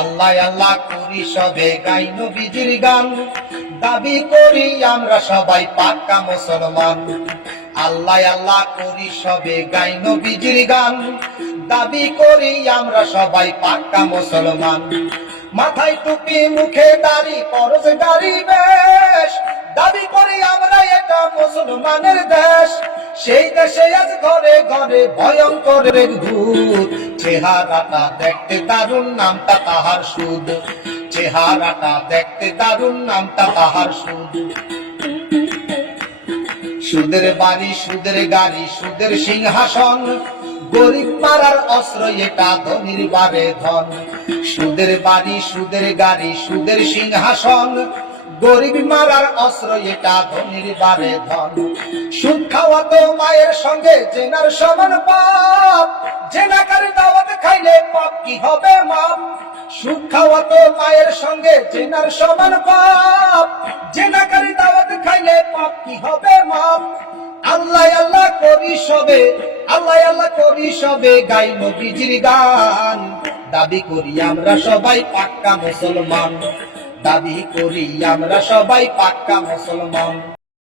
আল্লাহ আল্লাহ করি সবে গাই নবীজির গান। দাবি করি আমরা সবাই পাক্কা মুসলমান। আল্লাহ আল্লাহ করি সবে গাই নবীজির গান। দাবি করি আমরা সবাই পাক্কা মুসলমান। মাথায় টুপি, মুখে দাড়ি পরশ গাড়ি বেশ। দাবি করি আমরা এটা মুসলমানের দেশ। সেই দেশে আজ ঘরে ঘরে ভয়ঙ্কর ভূত। চেহারাটা দেখতে দারুণ, নামটা তাহার সুদ। চেহারাটা দেখতে দারুণ, নামটা তাহার সুদ। সুদের বাড়ি, সুদের গাড়ি, সুদের সিংহাসন। গরিব মারার অস্ত্র, এটা ধনির বারে ধন। সুদের বাড়ি, সুদের গাড়ি, সুদের সিংহাসন। গরিব মারার অস্ত্র, এটা ধনির বারে ধন। সুদ খাওয়া তো মায়ের সঙ্গে, জেনার সমান পাপ কি হবে মাপ? সুদ খাওয়া তো মায়ের সঙ্গে, জেনার সমান পাপ। জেনাকারী দাওয়াত খাইলে পাপ কি হবে মাপ? আল্লাহ আল্লাহ করি সবে, আল্লাহ আল্লাহ করি সবে গাই নবীজির গান। দাবি করি আমরা সবাই পাক্কা মুসলমান। দাবি করি আমরা সবাই পাক্কা মুসলমান।